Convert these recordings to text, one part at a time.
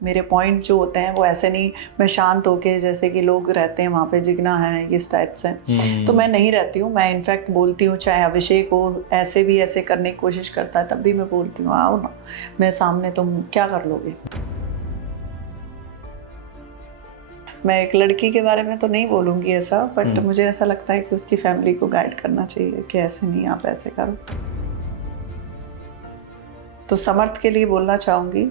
मेरे पॉइंट जो होते हैं वो ऐसे नहीं, मैं शांत होके जैसे कि लोग रहते हैं वहाँ पे जिगना है इस टाइप से, तो मैं नहीं रहती हूँ। मैं इनफैक्ट बोलती हूँ, चाहे अभिषेक हो ऐसे भी ऐसे करने की कोशिश करता है तब भी मैं बोलती हूँ आओ ना मैं सामने, तुम क्या कर लोगे। मैं एक लड़की के बारे में तो नहीं बोलूँगी ऐसा, बट मुझे ऐसा लगता है कि उसकी फैमिली को गाइड करना चाहिए कि ऐसे नहीं, आप ऐसे करो। तो समर्थ के लिए बोलना चाहूँगी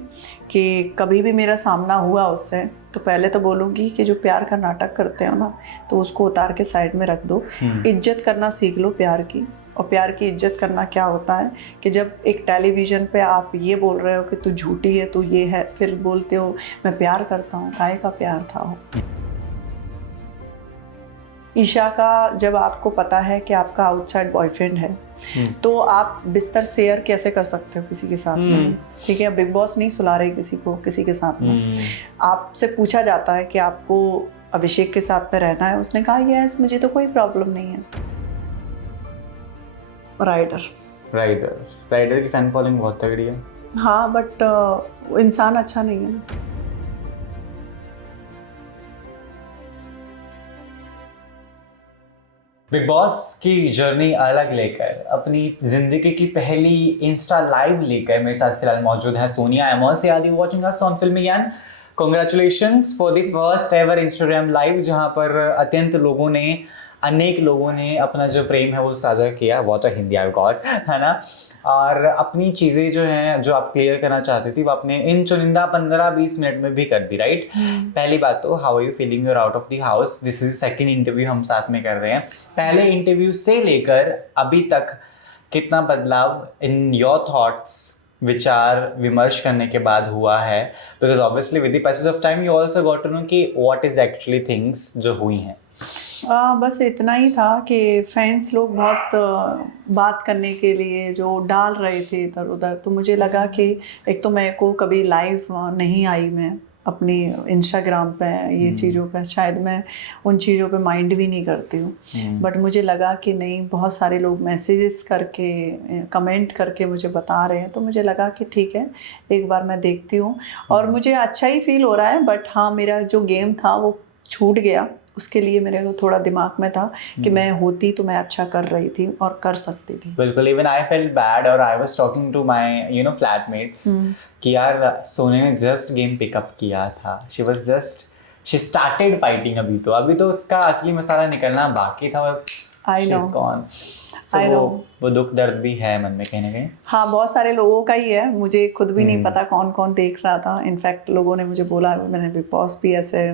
कि कभी भी मेरा सामना हुआ उससे तो पहले तो बोलूँगी कि जो प्यार का नाटक करते हो ना तो उसको उतार के साइड में रख दो। इज्जत करना सीख लो प्यार की। और प्यार की इज्जत करना क्या होता है कि जब एक टेलीविज़न पे आप ये बोल रहे हो कि तू झूठी है, तू ये है, फिर बोलते हो मैं प्यार करता हूँ, काहे का प्यार था वो। ईशा का जब आपको पता है कि आपका आउटसाइड बॉयफ्रेंड है तो आप बिस्तर शेयर कैसे कर सकते हो किसी के साथ में। ठीक है, बिग बॉस नहीं सुला रही किसी को किसी के साथ में। आपसे पूछा जाता है कि आपको अभिषेक के साथ में रहना है, उसने कहा यस मुझे तो कोई प्रॉब्लम नहीं है। राइडर की फैन फॉलोइंग बहुत तगड़ी है। हाँ बट वो इंसान अच्छा नहीं है ना। बिग बॉस की जर्नी अलग लेकर अपनी जिंदगी की पहली इंस्टा लाइव लेकर मेरे साथ फिलहाल मौजूद है सोनिया एमोस यादी वाचिंग अस ऑन फिल्मी ज्ञान। Congratulations for the first ever Instagram live जहां पर अनेक लोगों ने अपना जो प्रेम है वो साझा किया। बहुत हिंदी आई गॉट है ना। और अपनी चीज़ें जो हैं जो आप क्लियर करना चाहती थी वो आपने इन चुनिंदा 15-20 मिनट में भी कर दी, राइट। पहली बात तो how are you feeling, you're out of the house, this is second interview हम साथ में कर रहे हैं। पहले इंटरव्यू से लेकर अभी तक कितना बदलाव इन योर थॉट्स विचार विमर्श करने के बाद हुआ है, because obviously with the passage of time you also got to know कि व्हाट इज एक्चुअली थिंग्स जो हुई हैं। बस इतना ही था कि फैंस लोग बहुत बात करने के लिए जो डाल रहे थे इधर उधर, तो मुझे लगा कि एक तो मेरे को कभी लाइव नहीं आई मैं अपनी इंस्टाग्राम पे ये चीज़ों पे, शायद मैं उन चीज़ों पे माइंड भी नहीं करती हूँ। बट मुझे लगा कि नहीं, बहुत सारे लोग मैसेजेस करके कमेंट करके मुझे बता रहे हैं, तो मुझे लगा कि ठीक है एक बार मैं देखती हूँ। और मुझे अच्छा ही फील हो रहा है, बट हाँ मेरा जो गेम था वो छूट गया। उसके लिए मेरे को थोड़ा दिमाग में था कि मैं होती तो मैं अच्छा कर रही थी और कर सकती थी। बिल्कुल, इवन आई फेल्ट बैड और I was talking to my flatmates कि यार सोने ने जस्ट गेम पिकअप किया था, शी स्टार्टेड फाइटिंग, अभी तो उसका असली मसाला निकलना बाकी था और शी इज गॉन। So, वो दुख दर्द भी है मन में कहीं ना कहीं। हाँ बहुत सारे लोगों का ही है, मुझे खुद भी नहीं पता कौन कौन देख रहा था। इनफैक्ट लोगों ने मुझे बोला, मैंने बिग बॉस भी ऐसे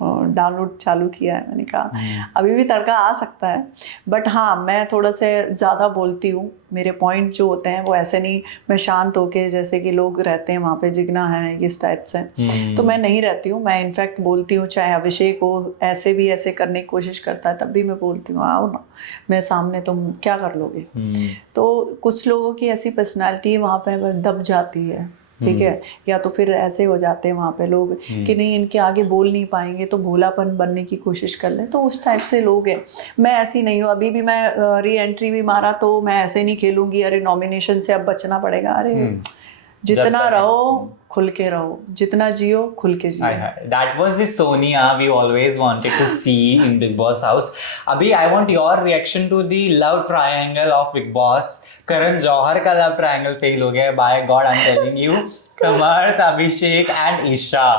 डाउनलोड चालू किया है, मैंने कहा अभी भी तड़का आ सकता है। बट हाँ मैं थोड़ा से ज़्यादा बोलती हूँ, मेरे पॉइंट जो होते हैं वो ऐसे नहीं, मैं शांत होके जैसे कि लोग रहते हैं वहाँ पे जिगना है इस टाइप से, तो मैं नहीं रहती हूँ। मैं इनफैक्ट बोलती हूँ, चाहे अभिषेक हो ऐसे भी ऐसे करने की कोशिश करता है तब भी मैं बोलती हूँ आओ ना मैं सामने, तुम क्या कर लोगे। तो कुछ लोगों की ऐसी पर्सनालिटी वहाँ पे दब जाती है, ठीक है, या तो फिर ऐसे हो जाते हैं वहाँ पे लोग कि नहीं इनके आगे बोल नहीं पाएंगे तो भोलापन बनने की कोशिश कर लें, तो उस टाइप से लोग हैं। मैं ऐसी नहीं हूँ, अभी भी मैं री एंट्री भी मारा तो मैं ऐसे नहीं खेलूंगी अरे नॉमिनेशन से अब बचना पड़ेगा। अरे जितना रहो खुल के रहो, जितना जियो खुल के जियो। That was the Sonia we always wanted to see in Big Boss house. अभी I want your reaction to the love triangle of Big Boss. Karan Johar का love triangle fail हो गया है, by God I'm telling you. Samarth, Abhishek and Isha.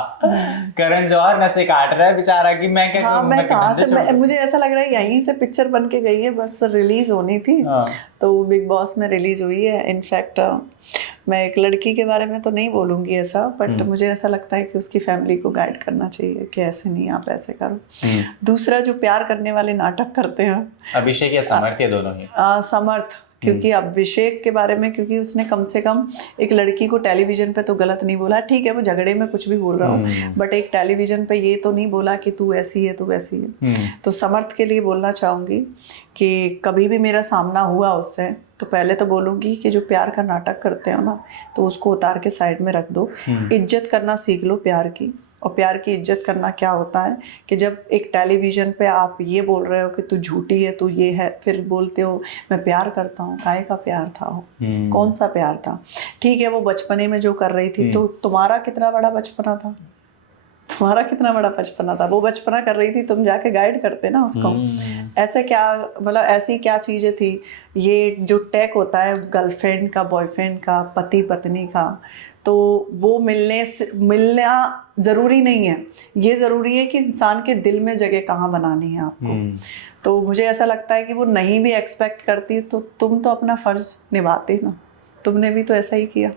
Karan Johar नशे काट रहा है बेचारा कि मैं क्या करूं। मैं कहाँ से, मुझे ऐसा लग रहा है यहीं से पिक्चर बन के गई है, बस रिलीज होनी थी तो बिग बॉस में रिलीज हुई है। इनफैक्ट मैं एक लड़की के बारे में तो नहीं बोलूँगी ऐसा, बट मुझे ऐसा लगता है कि उसकी फैमिली को गाइड करना चाहिए कि ऐसे नहीं, आप ऐसे करो। दूसरा जो प्यार करने वाले नाटक करते हैं, अभिषेक या समर्थ या दोनों ही। समर्थ, क्योंकि अभिषेक के बारे में, क्योंकि उसने कम से कम एक लड़की को टेलीविजन पे तो गलत नहीं बोला, ठीक है वो झगड़े में कुछ भी बोल रहा हो, बट एक टेलीविजन पे ये तो नहीं बोला कि तू ऐसी है तू वैसी है। तो समर्थ के लिए बोलना चाहूँगी कि कभी भी मेरा सामना हुआ उससे तो पहले तो बोलूँगी कि जो प्यार का नाटक करते हो ना तो उसको उतार के साइड में रख दो। इज्जत करना सीख लो प्यार की। और प्यार की इज्जत करना क्या होता है कि जब एक टेलीविज़न पे आप ये बोल रहे हो कि तू झूठी है, तू ये है, फिर बोलते हो मैं प्यार करता हूँ। काहे का प्यार था वो? कौन सा प्यार था? ठीक है, वो बचपने में जो कर रही थी, तो तुम्हारा कितना बड़ा बचपना था? तुम्हारा कितना बड़ा बचपना था? वो बचपना कर रही थी, तुम जाके गाइड करते ना उसको। ऐसे क्या, मतलब ऐसी क्या चीज़ें थी? ये जो टैग होता है गर्लफ्रेंड का, बॉयफ्रेंड का, पति पत्नी का, तो वो मिलना ज़रूरी नहीं है। ये ज़रूरी है कि इंसान के दिल में जगह कहाँ बनानी है आपको। तो मुझे ऐसा लगता है कि वो नहीं भी एक्सपेक्ट करती तो तुम तो अपना फ़र्ज़ निभाते ना। तुमने भी तो ऐसा ही किया।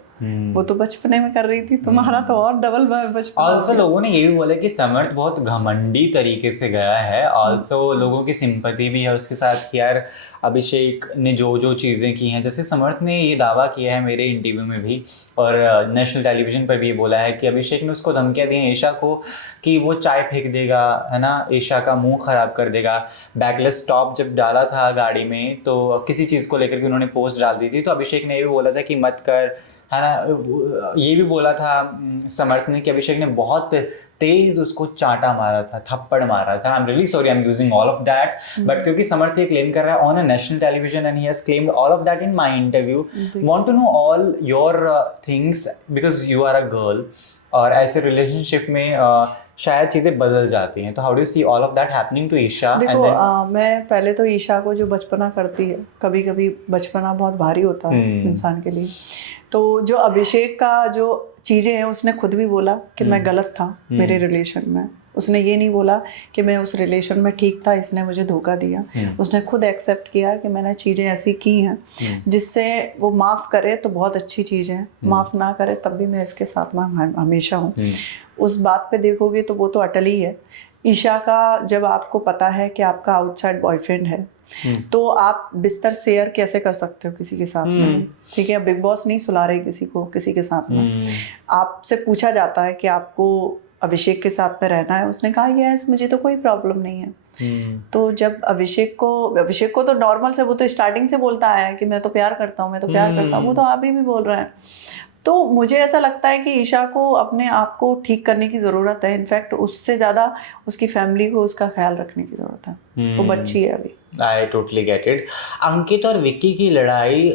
वो तो बचपने में कर रही थी, तुम्हारा तो और डबल बचपन। ऑल्सो लोगों ने ये भी बोला कि समर्थ बहुत घमंडी तरीके से गया है। ऑल्सो लोगों की सिंपैथी भी है उसके साथ कि यार अभिषेक ने जो जो चीज़ें की हैं, जैसे समर्थ ने ये दावा किया है मेरे इंटरव्यू में भी और नेशनल टेलीविज़न पर भी बोला है कि अभिषेक ने उसको धमकियाँ दी हैं ईशा को कि वो चाय फेंक देगा, है ना, ईशा का मुंह ख़राब कर देगा। बैकलेस टॉप जब डाला था गाड़ी में तो किसी चीज़ को लेकर के उन्होंने पोस्ट डाल दी थी, तो अभिषेक ने ये भी बोला था कि मत कर, है ना। ये भी बोला था समर्थ ने कि अभिषेक ने बहुत तेज उसको चांटा मारा था, थप्पड़ मारा था। I am really sorry, I am using all of that, but क्योंकि समर्थ ये क्लेम कर रहा है on a national television and he has claimed all of that in my interview, want to know all your things because you are a girl और ऐसे relationship में शायद चीज़ें बदल जाती हैं। तो how do you see all of that happening to Isha? देखो मैं पहले तो ईशा को जो बचपना करती है, कभी कभी बचपना बहुत भारी होता है इंसान के लिए। तो जो अभिषेक का जो चीज़ें हैं उसने खुद भी बोला कि मैं गलत था मेरे रिलेशन में। उसने ये नहीं बोला कि मैं उस रिलेशन में ठीक था, इसने मुझे धोखा दिया। उसने खुद एक्सेप्ट किया कि मैंने चीज़ें ऐसी की हैं जिससे वो माफ़ करे तो बहुत अच्छी चीज़ है, माफ़ ना करे तब भी मैं इसके साथ में हमेशा हूँ। उस बात पे देखोगे तो वो तो अटल ही है। ईशा का जब आपको पता है कि आपका आउटसाइड बॉयफ्रेंड है तो आप बिस्तर शेयर कैसे कर सकते हो किसी के साथ में? ठीक है, बिग बॉस नहीं सुला रही किसी को किसी के साथ में। आपसे पूछा जाता है कि आपको अभिषेक के साथ में रहना है, उसने कहा यस मुझे तो कोई प्रॉब्लम नहीं है। तो जब अभिषेक को तो नॉर्मल से, वो तो स्टार्टिंग से बोलता है कि मैं तो प्यार करता हूँ, मैं तो प्यार करता हूँ, वो तो अभी भी बोल रहा है। तो मुझे ऐसा लगता है कि ईशा को अपने आप को ठीक करने की ज़रूरत है। इनफैक्ट उससे ज़्यादा उसकी फैमिली को उसका ख्याल रखने की ज़रूरत है। वो बच्ची है अभी। I totally get it. Ankit और विक्की की लड़ाई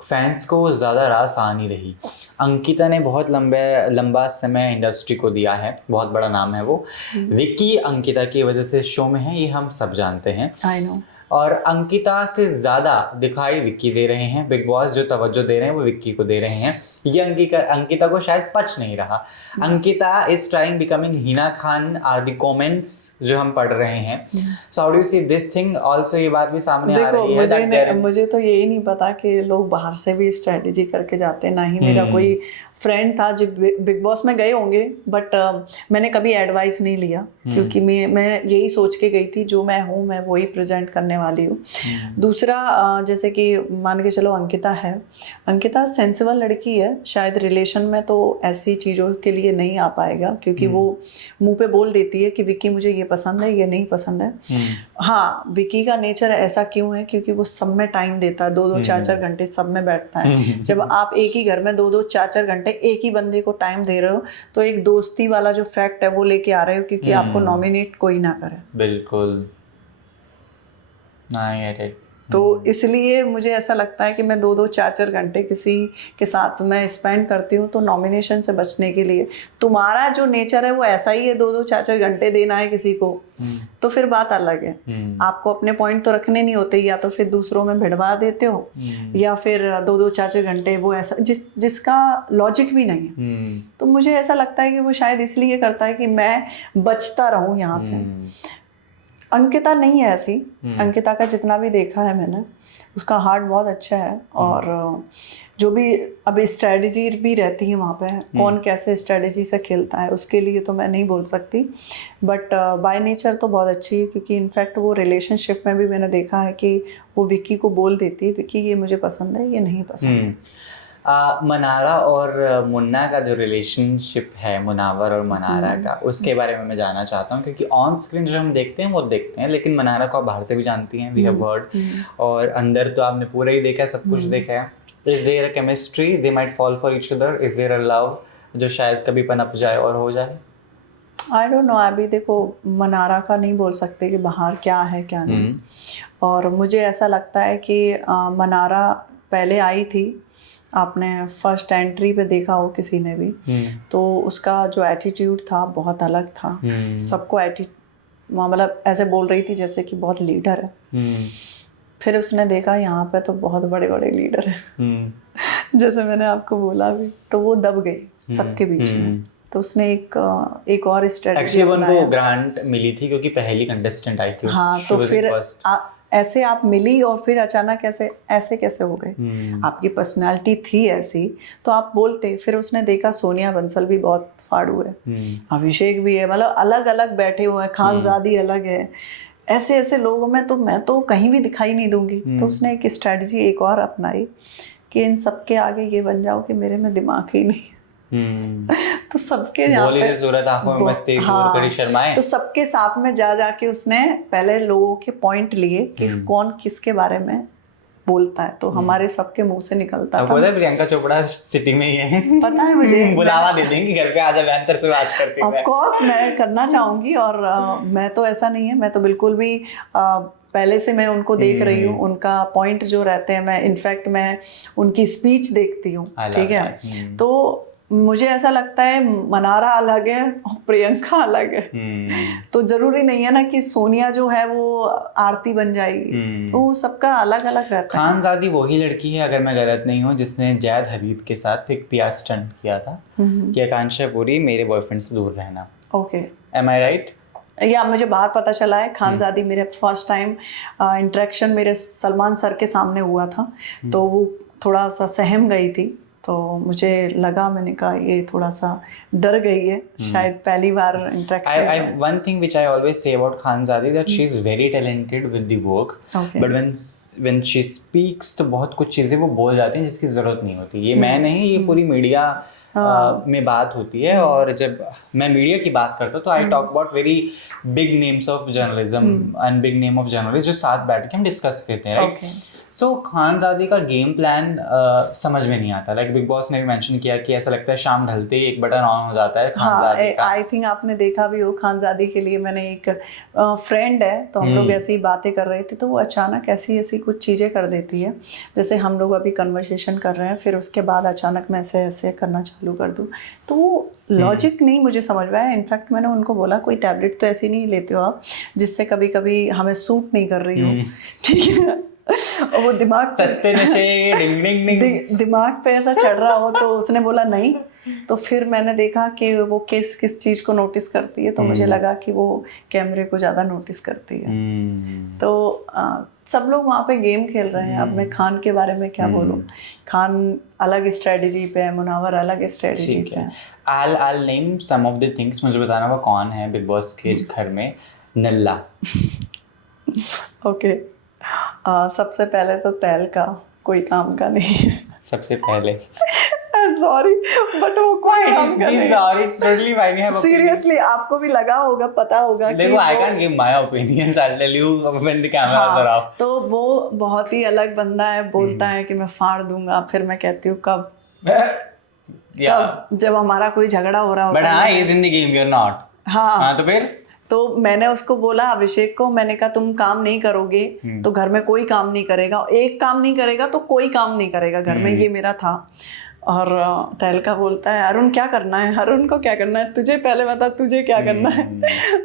फैंस को ज़्यादा रास आ नहीं रही। अंकिता ने बहुत लंबा समय इंडस्ट्री को दिया है, बहुत बड़ा नाम है वो। विक्की अंकिता की वजह से शो में है, ये हम सब जानते हैं। I know. और अंकिता से ज़्यादा दिखाई विक्की दे रहे हैं। बिग बॉस जो तवज्जो दे रहे हैं वो विक्की को दे रहे हैं। ये अंकिता को शायद पच नहीं रहा। Ankita is trying becoming Hina Khan are the comments जो हम पढ़ रहे हैं। So how do you see this thing? Also ये बात भी सामने आ रही है। मुझे तो यही नहीं पता कि लोग बाहर से भी स्ट्रेटेजी करके जाते हैं। ना ही मेरा कोई फ्रेंड था जो बिग बॉस में गए होंगे, बट मैंने कभी एडवाइस नहीं लिया क्योंकि मैं यही सोच के गई थी जो मैं हूँ मैं वही प्रेजेंट करने वाली हूँ। दूसरा जैसे कि मान के चलो अंकिता सेंसिबल लड़की है, शायद रिलेशन में तो ऐसी चीज़ों के लिए नहीं आ पाएगा क्योंकि वो मुंह पे बोल देती है कि विक्की मुझे ये पसंद है, ये नहीं पसंद है। हाँ, विक्की का नेचर ऐसा क्यों है क्योंकि वो सब में टाइम देता है, 2-2 4-4 घंटे सब में बैठता है। जब आप एक ही घर में 2-2 4-4 घंटे एक ही बंदे को टाइम दे रहे हो तो एक दोस्ती वाला जो फैक्ट है वो लेके आ रहे हो क्योंकि आपको नॉमिनेट कोई ना करे। बिल्कुल। तो इसलिए मुझे ऐसा लगता है कि मैं 2-2 4-4 घंटे किसी के साथ मैं स्पेंड करती हूँ तो नॉमिनेशन से बचने के लिए। तुम्हारा जो नेचर है वो ऐसा ही है, 2-2 4-4 घंटे देना है किसी को, तो फिर बात अलग है। आपको अपने पॉइंट तो रखने नहीं होते, या तो फिर दूसरों में भिड़वा देते हो या फिर 2-2 4-4 घंटे वो ऐसा जिसका लॉजिक भी नहीं है। तो मुझे ऐसा लगता है कि वो शायद इसलिए करता है कि मैं बचता रहूं यहाँ से। अंकिता नहीं है ऐसी। अंकिता का जितना भी देखा है मैंने, उसका हार्ट बहुत अच्छा है और जो भी अभी स्ट्रेटजी भी रहती है वहाँ पे, कौन कैसे स्ट्रेटजी से खेलता है उसके लिए तो मैं नहीं बोल सकती, बट बाय नेचर तो बहुत अच्छी है क्योंकि इनफैक्ट वो रिलेशनशिप में भी मैंने देखा है कि वो विक्की को बोल देती है विक्की ये मुझे पसंद है, ये नहीं पसंद है। मनारा और मुन्ना का जो रिलेशनशिप है, मुनावर और मनारा का, उसके बारे में मैं जानना चाहता हूँ क्योंकि ऑन स्क्रीन जो हम देखते हैं वो देखते हैं, लेकिन मनारा को आप बाहर से भी जानती हैं, वी हैव हर्ड, और अंदर तो आपने पूरा ही देखा है, सब कुछ देखा है। Is there a chemistry, they might fall for each other, is there a love जो शायद कभी पनप जाए और हो जाए? आई डोंट नो, अभी देखो मनारा का नहीं बोल सकते कि बाहर क्या है क्या नहीं। और मुझे ऐसा लगता है कि मनारा पहले आई थी, आपने फर्स्ट एंट्री पे देखा हो किसी ने भी, तो उसका जो एटीट्यूड था बहुत अलग था। सबको मतलब ऐसे बोल रही थी जैसे कि बहुत लीडर है। फिर उसने देखा यहाँ पे तो बहुत बड़े बड़े लीडर हैं जैसे मैंने आपको बोला भी, तो वो दब गई सबके बीच में। तो उसने एक और स्ट्रेटजी अपनाया। उनको ग्रांट मिली थी क्योंकि पहली कंटेस्टेंट आई थी। हाँ, तो फिर ऐसे आप मिली और फिर अचानक ऐसे कैसे हो गए? आपकी पर्सनालिटी थी ऐसी तो आप बोलते। फिर उसने देखा सोनिया बंसल भी बहुत फाड़ू है, अभिषेक भी है, मतलब अलग अलग बैठे हुए हैं, खानजादी अलग है, ऐसे ऐसे लोगों में तो मैं तो कहीं भी दिखाई नहीं दूंगी। तो उसने एक स्ट्रेटजी एक और अपनाई कि इन सबके आगे ये बन जाओ कि मेरे में दिमाग ही नहीं तो सबके यहाँ पे सूरत आंखों में मस्ती दूर करी शर्माए। तो सबके साथ में जा जाके उसने पहले लोगों के पॉइंट लिए कि कौन किसके बारे में बोलता है, तो हमारे सबके मुंह से निकलता था। पता है प्रियंका चोपड़ा सिटी में ही है, पता है मुझे। बुलावा दे देंगे घर पे, आजा बैंकर से बात करते हैं। ऑफ कोर्स मैं करना चाहूंगी, और मैं तो ऐसा नहीं है, मैं तो बिल्कुल भी पहले से मैं उनको देख रही हूँ, उनका पॉइंट जो रहते हैं, मैं इनफैक्ट मैं उनकी स्पीच देखती हूँ, ठीक है। तो मुझे ऐसा लगता है मनारा अलग है और प्रियंका अलग है। तो जरूरी नहीं है ना कि सोनिया जो है वो आरती बन जाएगी, तो सबका अलग अलग रहता है। खानजादी वही लड़की है, अगर मैं गलत नहीं हूँ, जिसने जैद हबीब के साथ एक पिया स्टंट किया था कि आकांक्षा पूरी मेरे बॉयफ्रेंड से दूर रहना। ओके, एम आई राइट? या मुझे बात पता चला है, खानजादी मेरे फर्स्ट टाइम इंटरेक्शन मेरे सलमान सर के सामने हुआ था, तो वो थोड़ा सा सहम गई थी। तो मुझे लगा, मैंने कहा ये थोड़ा सा डर गई है, शायद पहली बार interaction. One thing which I always say about Khanzadi that she is very talented with the work, but when she speaks तो बहुत कुछ चीज़ें वो बोल जाती हैं जिसकी ज़रूरत नहीं होती। ये मैं नहीं, ये पूरी मीडिया में बात होती है। और जब मैं मीडिया की बात करता हूँ तो I talk about very big names of journalism and big name of journalist जो साथ बैठ के हम डिस्कस करते हैं, राइट? सो खानजादी का गेम प्लान समझ में नहीं आता। लाइक बिग बॉस ने भी मेंशन किया कि ऐसा लगता है शाम ढलते ही एक बटन ऑन हो जाता है खानजादी का। आई थिंक आपने देखा भी हो, खानजादी के लिए मैंने एक फ्रेंड है, तो हम लोग ऐसी ही बातें कर रहे थे, तो वो अचानक ऐसी ऐसी कुछ चीज़ें कर देती है, जैसे हम लोग अभी कन्वर्सेशन कर रहे हैं, फिर उसके बाद अचानक मैं ऐसे ऐसे करना चालू कर दूँ, तो वो लॉजिक नहीं मुझे समझ में आया। इनफैक्ट मैंने उनको बोला कोई टैबलेट तो ऐसी नहीं लेते हो आप जिससे कभी कभी हमें सूट नहीं कर रही हो, ठीक है? और वो दिमाग सस्ते नशे डिंग डिंग डिंग दिमाग पे ऐसा चढ़ रहा हो, तो उसने बोला नहीं। तो फिर मैंने देखा कि वो किस चीज़ को नोटिस करती है, तो मुझे लगा कि वो कैमरे को ज़्यादा नोटिस करती है। तो सब लोग वहाँ पे गेम खेल रहे हैं। अब मैं खान के बारे में क्या बोलूँ, खान अलग स्ट्रेटजी पे है, मुनावर अलग स्ट्रेटजी पे है। I'll name some of the things, मुझे बताना वो कौन है बिग बॉस के घर में। नल्ला ओके, सबसे पहले तो तैल का कोई काम का नहीं है सबसे पहले। सॉरी बट वो कोई काम का नहीं। Sorry, it's totally fine. है सीरियसली, आपको भी लगा होगा, पता होगा कि I can't give my opinions, I tell you when the cameras are off. तो वो बहुत ही अलग बंदा है, बोलता है कि मैं फाड़ दूंगा, फिर मैं कहती हूँ कब जब हमारा कोई झगड़ा हो रहा होता है। बट हाँ, is in the game, you are not. हाँ तो फिर तो मैंने उसको बोला, अभिषेक को, मैंने कहा तुम काम नहीं करोगे तो घर में कोई काम नहीं करेगा, एक काम नहीं करेगा तो कोई काम नहीं करेगा घर में, ये मेरा था। और तहलका बोलता है अरुण क्या करना है, अरुण को क्या करना है, तुझे पहले बता तुझे क्या करना है।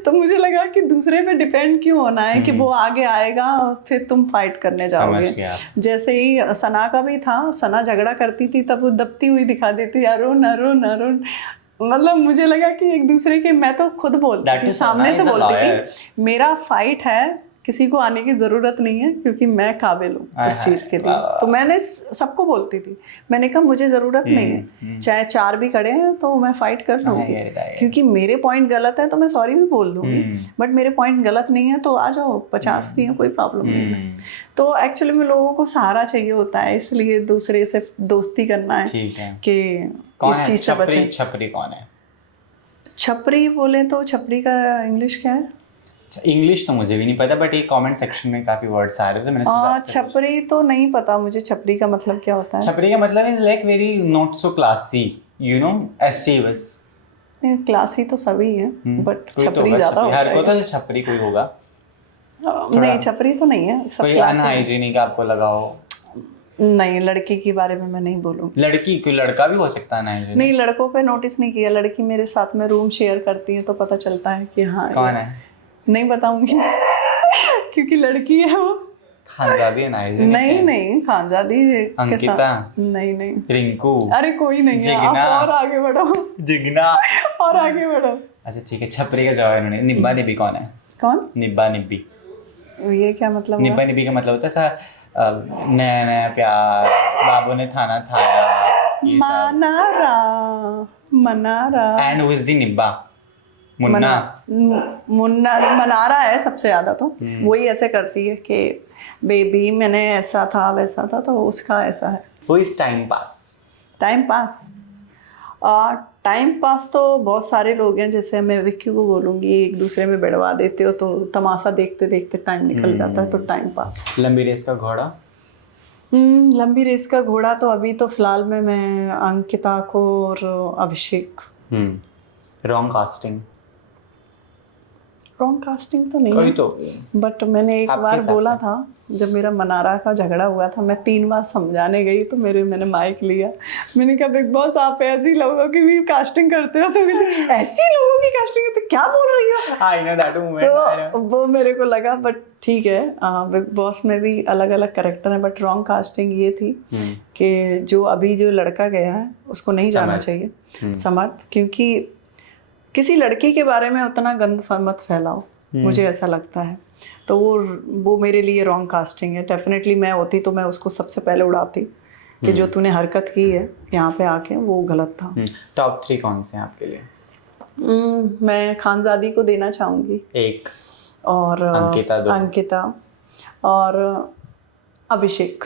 तो मुझे लगा कि दूसरे पे डिपेंड क्यों होना है कि वो आगे आएगा फिर तुम फाइट करने जाओगे। जैसे ही सना का भी था, सना झगड़ा करती थी तब वो दबती हुई दिखा देती अरुण अरुण अरुण। मतलब मुझे लगा कि एक दूसरे के, मैं तो खुद बोलती थी, सामने से बोलती थी मेरा फाइट है, किसी को आने की ज़रूरत नहीं है क्योंकि मैं काबिल हूँ उस चीज़ के लिए। तो मैंने सबको बोलती थी, मैंने कहा मुझे ज़रूरत नहीं है, चाहे 4 भी खड़े हैं तो मैं फ़ाइट कर लूँगी, क्योंकि मेरे पॉइंट गलत है तो मैं सॉरी भी बोल दूँगी, बट मेरे पॉइंट गलत नहीं है तो आ जाओ, 50 भी है, कोई प्रॉब्लम नहीं है। तो एक्चुअली में लोगों को सहारा चाहिए होता है, इसलिए दूसरे से दोस्ती करना है कि इस चीज़ से बचें। छपरी कौन है? छपरी बोले तो छपरी का इंग्लिश क्या है? इंग्लिश तो मुझे भी नहीं पता, बट ये कमेंट सेक्शन में काफी वर्ड्स आ रहे थे, मैंने सोचा छपरी तो नहीं पता मुझे, छपरी का मतलब क्या होता है? छपरी का मतलब is like very not so classy, you know, ऐसे बस। क्लासी तो सभी हैं बट कोई तो छपरी होगा, ज्यादा होता हर है। को तो छपरी कोई होगा, नहीं छपरी तो नहीं है, सब कोई क्लासी। अनहाइजीनिक आपको लगा हो। नहीं, लड़की के बारे में मैं नहीं बोलूँगी। लड़की, कोई लड़का भी हो सकता है अनहाइजीनिक। नहीं, लड़कों पे नोटिस नहीं किया। लड़की मेरे साथ में रूम शेयर करती है तो पता चलता है कि हाँ। कौन है? नहीं बताऊंगी क्योंकि लड़की है वो। खानजादी अनहाइजीनिक नहीं है? नहीं, खानजादी के अंकिता? साथ नहीं नहीं। रिंकू? अरे कोई नहीं है, जिगना? आप और आगे बढ़ो, जिगना? और आगे बढ़ो। अच्छा ठीक है, छपरी का जवाब इन्होंने। निब्बा निब्बी कौन है? कौन? निब्बा निब्बी? ये क्या मतलब हुआ? निब्बा निब्बी का मतलब होता है सा नया नया प्यार, बाबू ने थाना थाया, ये सब। Mannara, Mannara. And who is the nibba? Munna? Munna Mannara है सबसे ज्यादा तो। वही ऐसे करती है कि बेबी मैंने ऐसा था वैसा था, तो उसका ऐसा है। Who is time pass? Time pass? Time pass तो बहुत सारे लोग हैं। जैसे मैं विक्की को बोलूँगी एक दूसरे में बढ़वा देते हो तो तमाशा देखते देखते टाइम निकल जाता है, तो टाइम पास। लंबी रेस का घोड़ा? लंबी रेस का घोड़ा तो अभी तो फिलहाल में मैं अंकिता को और Abhishek. Wrong casting? Wrong casting तो नहीं कोई है, तो बट मैंने एक आपके बार हिसाब बोला से? था जब मेरा मनारा का झगड़ा हुआ था, मैं 3 बार समझाने गई तो मैंने माइक लिया। मैंने कहा बिग बॉस आप ऐसी लोगों की भी कास्टिंग करते हो? तो बोली ऐसी लोगों की कास्टिंग करते, क्या बोल रही हो? I know that moment. तो वो मेरे को लगा, बट ठीक है, बिग बॉस में भी अलग अलग कैरेक्टर हैं, बट रॉन्ग कास्टिंग ये थी कि जो अभी जो लड़का गया है उसको नहीं जाना चाहिए, समर्थ, क्योंकि किसी लड़की के बारे में उतना गंद मत फैलाओ, मुझे ऐसा लगता है। तो वो मेरे लिए रॉन्ग कास्टिंग है। डेफिनेटली मैं होती तो मैं उसको सबसे पहले उड़ाती कि जो तूने हरकत की है यहाँ पे आके वो गलत था। टॉप 3 कौन से हैं आपके लिए? मैं खानजादी को देना चाहूँगी, एक और अंकिता, 2 अंकिता, और अभिषेक।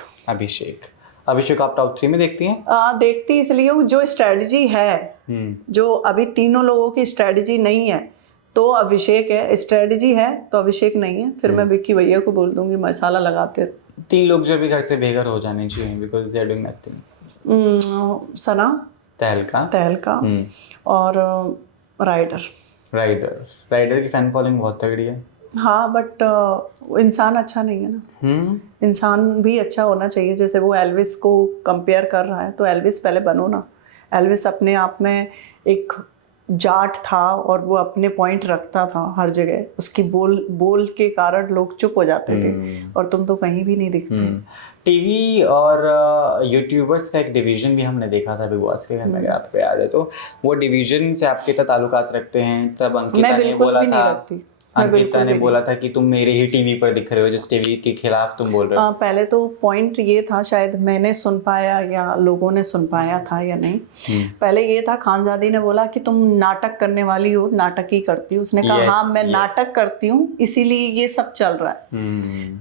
अभिषेक आप टॉप 3 में देखती हैं? देखती इसलिए हूँ, जो स्ट्रेटजी है, जो अभी तीनों लोगों की स्ट्रेटजी नहीं है तो अभिषेक है, स्ट्रेटजी है तो अभिषेक नहीं है। फिर मैं विक्की भैया को बोल दूंगी मसाला लगाते। 3 लोग जो भी घर से बेघर हो जाने चाहिए because they are doing nothing. Sana, Tehelka और राइडर की फैन फॉलोइंग बहुत तगड़ी है। हाँ, बट इंसान अच्छा नहीं है ना। इंसान भी अच्छा होना चाहिए। जैसे वो एल्विस को कंपेयर कर रहा है, तो एल्विस पहले बनो ना। एल्विस अपने आप में एक जाट था और वो अपने पॉइंट रखता था हर जगह। उसकी बोल के कारण लोग चुप हो जाते थे, और तुम तो कहीं भी नहीं दिखते। टीवी और यूट्यूबर्स का एक डिवीजन भी हमने देखा था बिग बॉस के घर में, आपको याद है? तो वो डिवीजन से आप कितना ताल्लुकात रखते हैं? तब अंकिता ने बोला था कि तुम मेरे ही टीवी पर दिख रहे हो, जिस टीवी के खिलाफ तुम बोल रहे हो। पहले तो पॉइंट ये था, शायद मैंने सुन पाया या लोगों ने सुन पाया था या नहीं। पहले ये था, खानजादी ने बोला कि तुम नाटक करने वाली हो, नाटक ही करती हो। उसने कहा हाँ मैं नाटक करती हूँ, इसीलिए ये सब चल रहा है।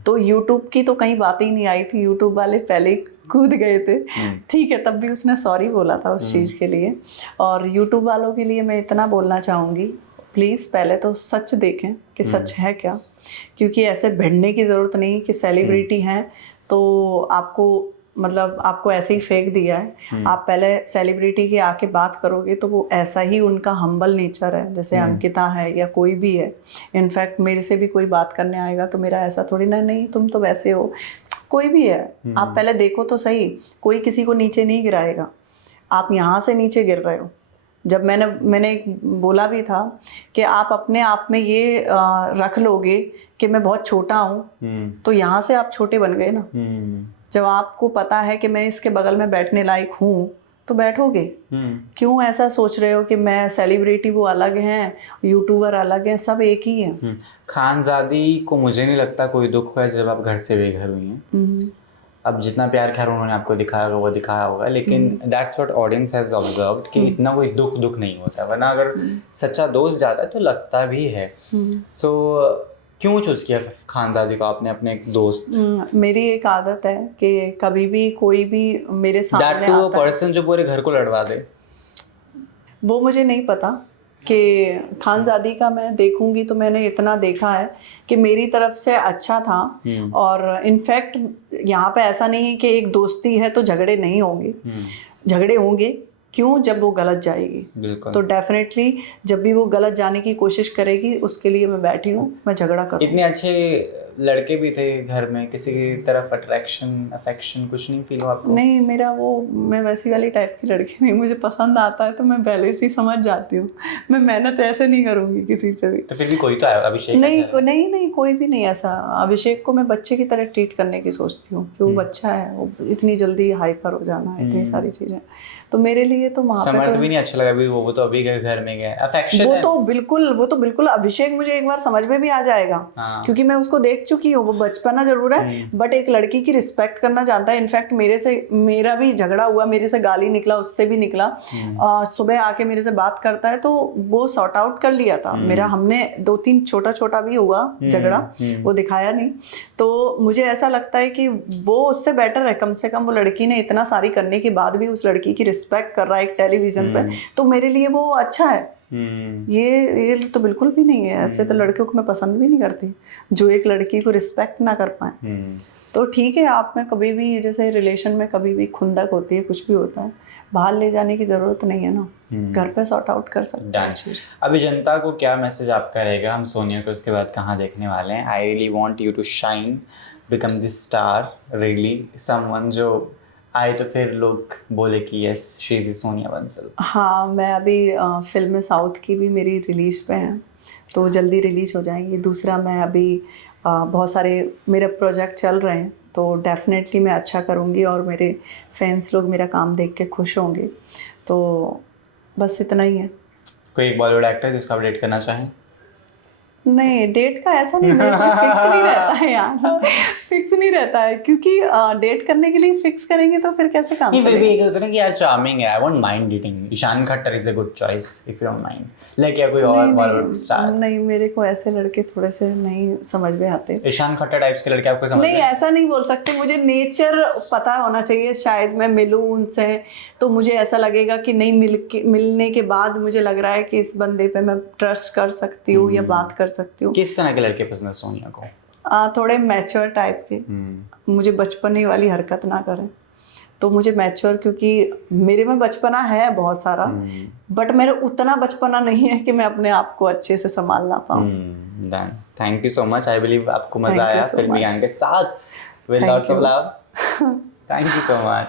तो यूट्यूब की तो कहीं बात ही नहीं आई थी, यूट्यूब वाले पहले कूद गए थे। ठीक है, तब भी उसने सॉरी बोला था उस चीज़ के लिए। और यूट्यूब वालों के लिए मैं इतना बोलना चाहूँगी, प्लीज़ पहले तो सच देखें कि सच है क्या, क्योंकि ऐसे भिड़ने की ज़रूरत नहीं कि सेलिब्रिटी हैं तो आपको ऐसे ही फेंक दिया है। आप पहले सेलिब्रिटी की आके बात करोगे तो वो ऐसा ही उनका हम्बल नेचर है, जैसे अंकिता है या कोई भी है। इनफैक्ट मेरे से भी कोई बात करने आएगा तो मेरा ऐसा थोड़ी ना, नहीं तुम तो वैसे हो, कोई भी है। आप पहले देखो तो सही, कोई किसी को नीचे नहीं गिराएगा। आप यहाँ से नीचे गिर रहे हो। जब मैंने बोला भी था कि आप अपने आप में ये रख लोगे कि मैं बहुत छोटा हूँ, तो यहाँ से आप छोटे बन गए ना। जब आपको पता है कि मैं इसके बगल में बैठने लायक हूँ तो बैठोगे। क्यों ऐसा सोच रहे हो कि मैं सेलिब्रिटी वो अलग हैं, यूट्यूबर अलग हैं, सब एक ही हैं। खानजादी को मुझे नहीं लगता कोई दुख हुआ जब आप घर से बेघर हुई हैं। अब जितना प्यार खैर उन्होंने आपको दिखाया होगा वो दिखाया होगा, लेकिन that's what audience has observed कि इतना कोई दुख नहीं होता, वरना अगर सच्चा दोस्त जाता है तो लगता भी है। सो क्यों चूज किया खानजादी को आपने अपने एक दोस्त? मेरी एक आदत है कि कभी भी कोई भी मेरे सामने दैट टू अ पर्सन जो पूरे घर को लड़वा दे, वो मुझे नहीं पता। कि खानजादी का मैं देखूंगी तो मैंने इतना देखा है कि मेरी तरफ से अच्छा था। और इनफैक्ट यहाँ पे ऐसा नहीं है कि एक दोस्ती है तो झगड़े नहीं होंगे, झगड़े होंगे, क्यों, जब वो गलत जाएगी। बिल्कुल। तो डेफिनेटली जब भी वो गलत जाने की कोशिश करेगी उसके लिए मैं बैठी हूँ, मैं झगड़ा करूँ। इतने अच्छे लड़के भी थे घर में, किसी की तरफ अट्रैक्शन अफेक्शन कुछ नहीं फील हुआ आपको? नहीं, मेरा वो, मैं वैसी वाली टाइप की लड़की नहीं, मुझे पसंद आता है तो मैं पहले से ही समझ जाती हूँ, मैं मेहनत ऐसे नहीं करूँगी किसी पे भी। तो फिर भी कोई तो आया, अभिषेक नहीं अच्छा है। नहीं, कोई भी नहीं ऐसा। अभिषेक को मैं बच्चे की तरह ट्रीट करने की सोचती हूँ कि वो बच्चा है, वो इतनी जल्दी हाइपर हो जाना, इतनी सारी चीज़ें, तो मेरे लिए तो वहाँ पे समर्थ तो भी नहीं अच्छा लगा अभी, वो तो अभी घर में गए, अफेक्शन है। वो तो बिल्कुल अभिषेक मुझे एक बार समझ में भी आ जाएगा। हाँ। क्योंकि मैं उसको देख चुकी हूँ, वो बचपना जरूर है बट एक लड़की की रिस्पेक्ट करना जानता है। इनफैक्ट मेरा भी झगड़ा हुआ, मेरे से गाली निकला, उससे भी निकला। सुबह आके मेरे से बात करता है, तो वो सॉर्ट आउट कर लिया था मेरा। हमने 2-3 छोटा भी हुआ झगड़ा, वो दिखाया नहीं। तो मुझे ऐसा लगता है कि वो उससे बेटर है, कम से कम वो लड़की ने इतना सारी करने के बाद भी उस लड़की की रिस्पेक्ट कर रहा है एक टेलीविजन पे, तो मेरे लिए वो अच्छा है। ये तो बिल्कुल भी नहीं है। ऐसे तो लड़कियों को मैं पसंद भी नहीं करती जो एक लड़की को रिस्पेक्ट ना कर पाए। तो ठीक है, आप में कभी भी जैसे रिलेशन में कभी भी खुंदक होती है, कुछ भी होता है, बाहर ले जाने की जरूरत नहीं है ना, घर पे सॉर्ट आउट कर सकते हैं। अभी जनता को क्या मैसेज आपका रहेगा? हम सोनिया को उसके बाद कहाँ देखने वाले हैं? I really want you to shine, become this star, really someone जो आए तो फिर लोग बोले कि yes she is Sonia Bansal. हाँ, मैं अभी फिल्म साउथ की भी मेरी रिलीज पे हैं, तो जल्दी रिलीज हो जाएंगी। दूसरा, मैं अभी बहुत सारे मेरे प्रोजेक्ट चल रहे हैं, तो डेफिनेटली मैं अच्छा करूँगी और मेरे फैंस लोग मेरा काम देख के खुश होंगे। तो बस इतना ही है। कोई एक बॉलीवुड एक्टर जिसको आप डेट करना चाहें? नहीं, डेट का ऐसा नहीं, मेरे को फिक्स नहीं रहता है यार, फिक्स नहीं रहता है, क्योंकि डेट करने के लिए फिक्स करेंगे तो फिर कैसे काम नहीं, फिर भी चलेगा? एक होता है ना कि यार चार्मिंग है, I won't mind dating. Ishaan Khattar is a good choice if you don't mind, like या कोई और बॉलीवुड स्टार। नहीं, मेरे को ऐसे लड़के थोड़े से नहीं समझ में आते। ईशान खट्टर टाइप्स के लड़के आपको समझ नहीं, ऐसा नहीं बोल सकते, मुझे नेचर पता होना चाहिए। शायद मैं मिलूं उनसे तो मुझे ऐसा लगेगा कि नहीं, मिलने के बाद मुझे लग रहा है कि इस बंदे पे मैं ट्रस्ट कर सकती हूँ या बात कर सकती हूँ। किस तरह के लड़के पसंद है सोनिया को? थोड़े मैच्योर टाइप के, मुझे बचपने वाली हरकत ना करें। तो मुझे मैच्योर, क्योंकि मेरे में बचपना है बहुत सारा, बट मेरा उतना बचपना नहीं है कि मैं अपने आप को अच्छे से संभाल ना पाऊँ। Thank you so much. I believe आपको मजा आया फिल्मी गैंग के साथ। With lots of love. Thank you so much.